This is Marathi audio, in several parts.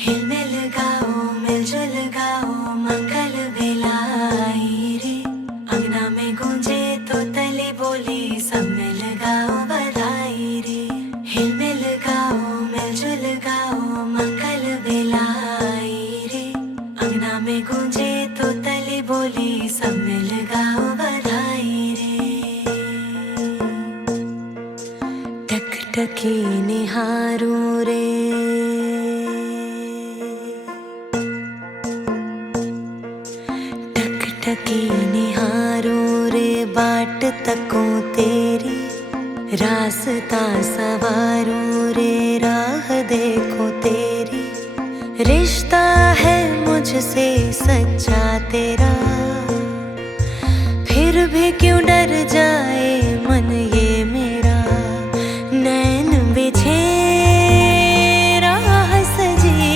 हिलमिल गाओ मिलजुल गाओ मंगल बेलाई रे, अंगना में गूंजे तो तली बोली सब मिल गाओ बधाई रे। हिलमिल गाओ मिलजुल गाओ मंगल बेलाई रे, अंगना में गूंजे तो तली बोली सब मिल गाओ बधाई रे। टकटकी निहारूं रे, टकी निहारूं रे बाट तकों तेरी, रास्ता सवारूं रे राह देखो तेरी। रिश्ता है मुझसे सच्चा तेरा, फिर भी क्यों डर जाए मन ये मेरा। नैन बिछे राह सजी,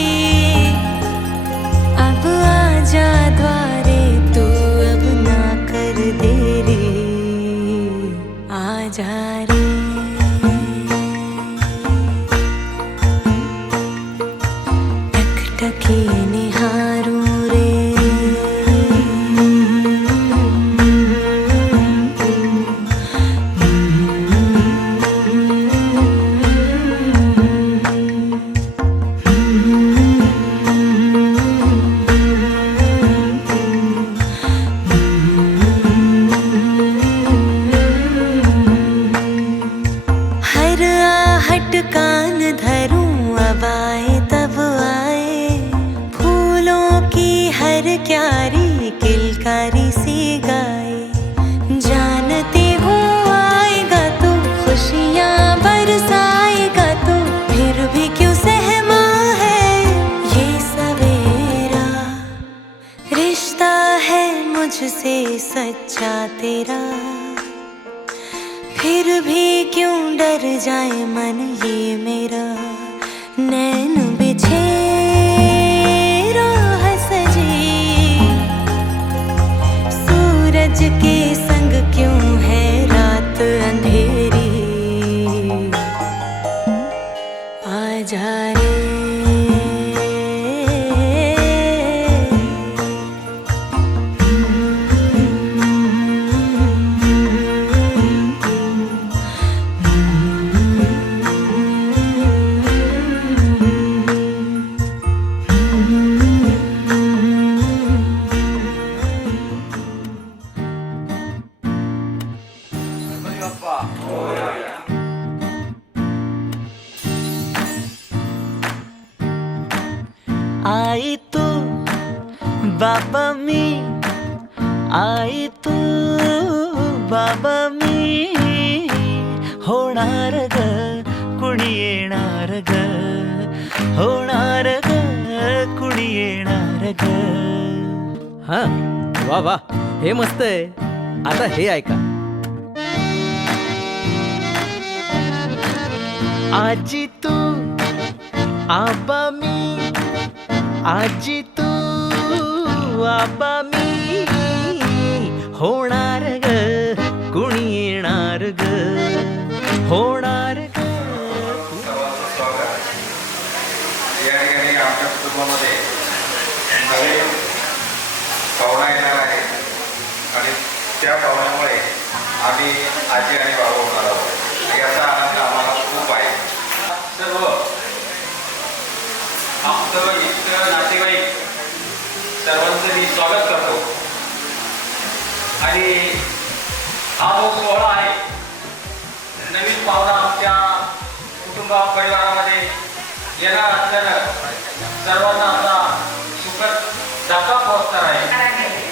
अब आजा द्वारे तू, अब ना कर देरी, आजा रे। टकटकी निहारूं रे, हर आहट कान धरूं अब आए तब आए, फूलों की हर क्यारी किलकारी सी गाए। जानती हूँ आएगा तू, खुशियाँ बरसाएगा तू, फिर भी क्यों सहमा है ये सवेरा। रिश्ता है मुझसे सच्चा तेरा, फिर भी क्यों डर जाए मन ये मेरा। नैन बिछे राह सजी, सूरज के संग क्यों है रात अंधेरी, आजा रे। आई तू बाबा मी, आई तू बाबा मी, होणार ग कुणी येणार ग, होणार ग कुणी येणार ग. हा वा वा, हे मस्त आहे. आता हे ऐका. आजी तू आबा मी, आजी तू आबा मी, होणार ग कुणी येणार ग, होणार ग. या ठिकाणी आमच्या कुटुंबामध्ये नवीन पाहुणा येणार आहे आणि त्या पाहुण्यामुळे आम्ही आजी आणि बाबा होणार आहोत. याचा आनंद आम्हाला खूप आहे. सर्व इष्ट नातेवाईक सर्वांचं मी स्वागत करतो. आणि हा जो सोहळा आहे, नवीन पाहुणा आमच्या कुटुंब परिवारामध्ये येणार असल्यानं सर्वांना आपला सुखद दाता पोहोचणार आहे.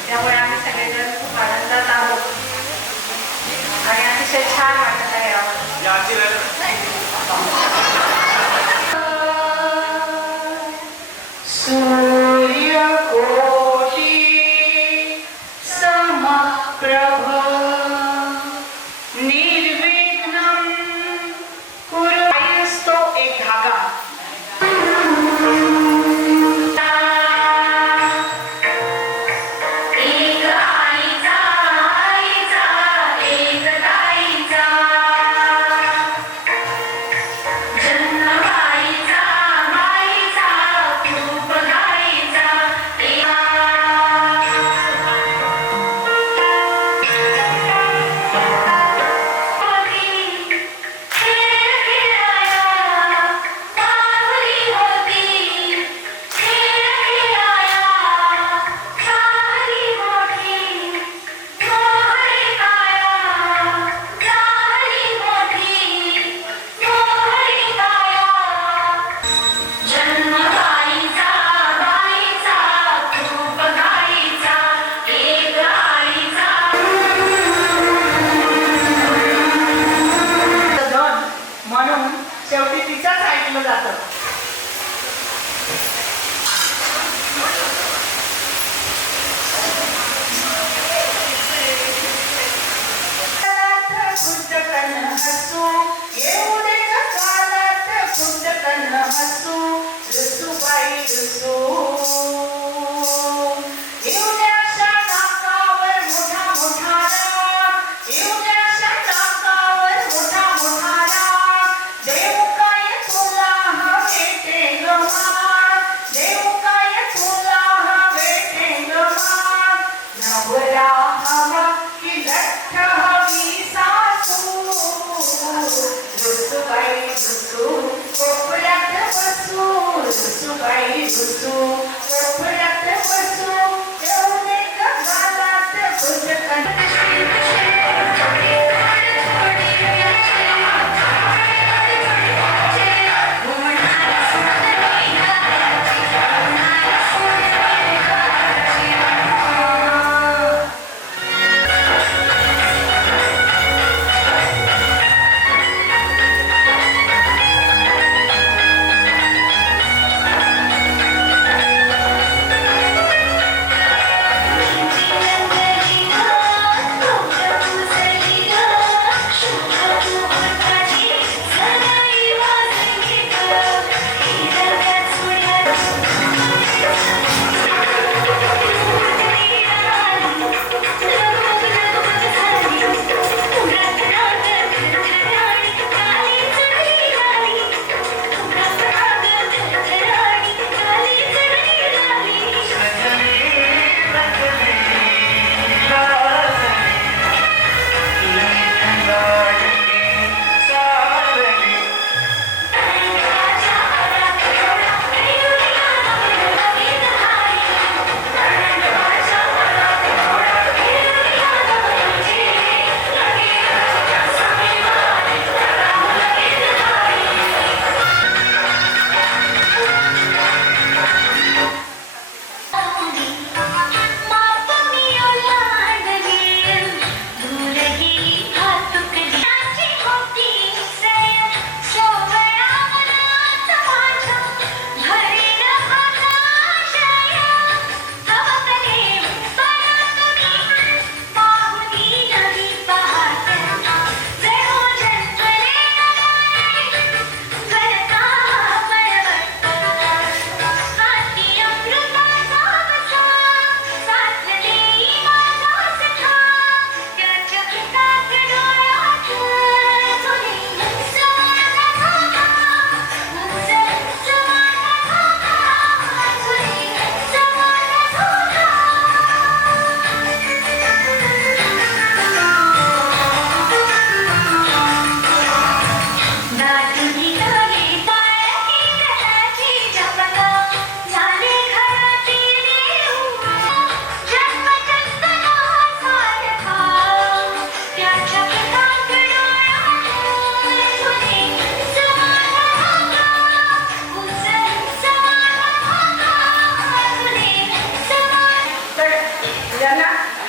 त्यामुळे आम्ही सगळेजण खूप आनंदात आहोत आणि अतिशय छान वाटत आहे आम्हाला. सूर्यकोटि समप्रभ निर्विघ्नं कुरु. तो एक धागा,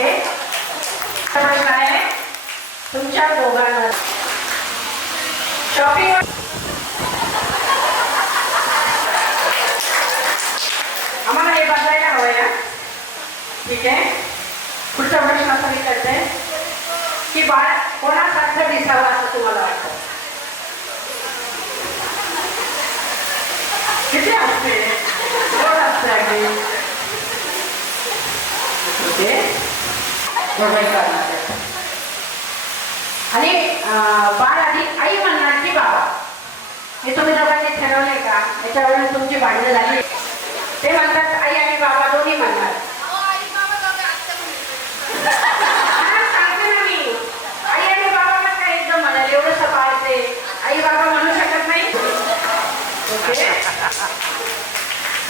ओके प्रश्न आहे तुमच्या दोघांना शॉपिंग आम्हाला हे बदलायला हवंय ना ठीक आहे पुढचा प्रश्न असा मी करते की बाळ कोणासारखं दिसावं असं तुम्हाला वाटतं किती असते कोण असते अगदी ओके आणि बाळ आधी आई म्हणणार की बाबा हे तुम्ही दोघांनी ठरवले का याच्यावरून तुमची भांडणं झाली ते म्हणतात आई आणि बाबा दोन्ही म्हणणार सांगते ना मी आई आणि बाबा पण काय एकदम म्हणाले एवढं सपाळते आई बाबा म्हणू शकत नाही ओके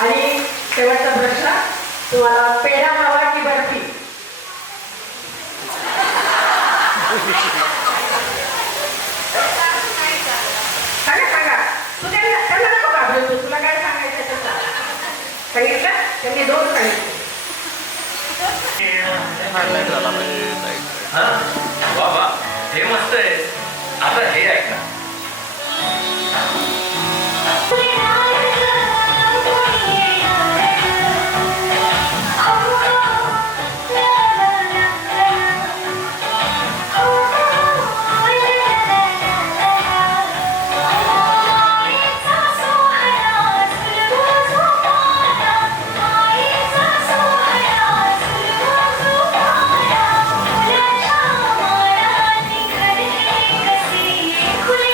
आणि शेवटचा प्रश्न तुम्हाला पेढा हवा की बर्फी सांगा तू त्यांना नको घाबरू तू तुला काय सांगायचं ते सांग. सांगितलं त्यांनी दोन सांगितले हा वा वा हे मस्त आहे आता हे ऐका खुले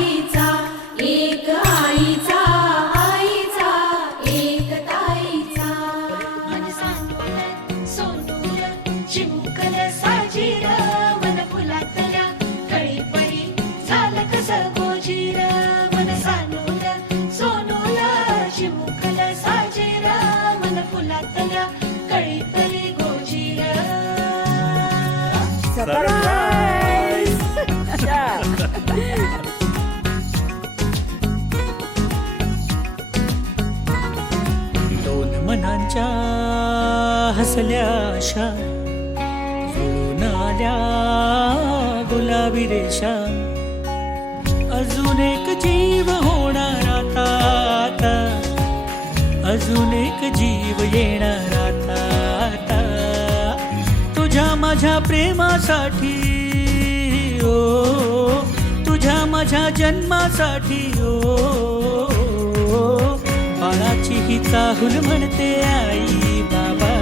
ताईचा, एक आईचा, आईचा एक ताईचा. मन सांडून सोनून चिमुकल साजीर, मन फुलातल्या कळीपरी झालं कसं गोजीर. मन सांडून सोनून चिमुकल साजीर, मन फुलातल्या कळीपरी गोजीर. दोन मनांच्या हसल्या आशा, जुळून आल्या गुलाबी रेषा. अजून एक जीव होणार आता, आता अजून एक जीव येणार आता, आता तुझ्या माझ्या प्रेमासाठी, ओ तुझ्या माझ्या जन्मासाठी. ओ बाळाची ही चाहुल म्हणते आई बाबा,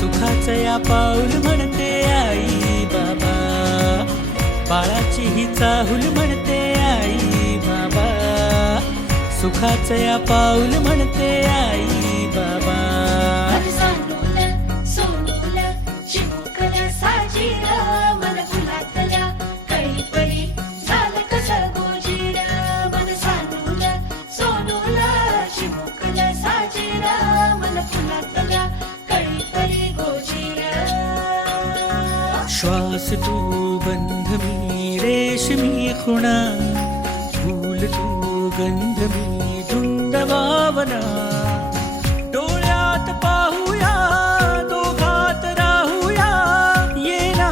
सुखाचं या पाऊल म्हणते आई बाबा. बाळाची ही चाहुल म्हणते आई बाबा, सुखाचं या पाऊल म्हणते आई बाबा. मन सांडून सोनून चिमुकल साजीर, मन फुलातल्या कळीपरी झालं कसं गोजीर. मन सांडून सोनून चिमुकल साजीर, मन फुलातल्या कळीपरी गोजीर. श्वास तू बंध मी रेशमी खुणा, फूल तू गंध मी धुंद भावना. डोळ्यात पाहूया दोघात राहूया, येना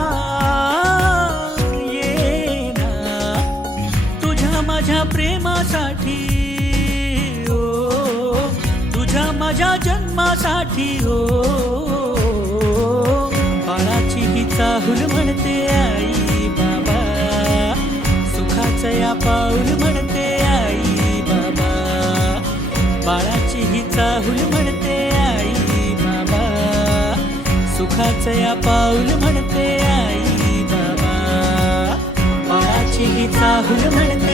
येना तुझ्या माझ्या प्रेमासाठी. ओ तुझ्या माझ्या जन्मासाठी. ओ बाळाची ही चाहुल म्हणते आई बाबा, सुखाचं या पाऊल म्हणते आई बाबा. बाळाची ही चाहुल म्हणते आई बाबा, सुखाचं या पाऊल म्हणते आई बाबा. बाळाची ही चाहुल म्हणते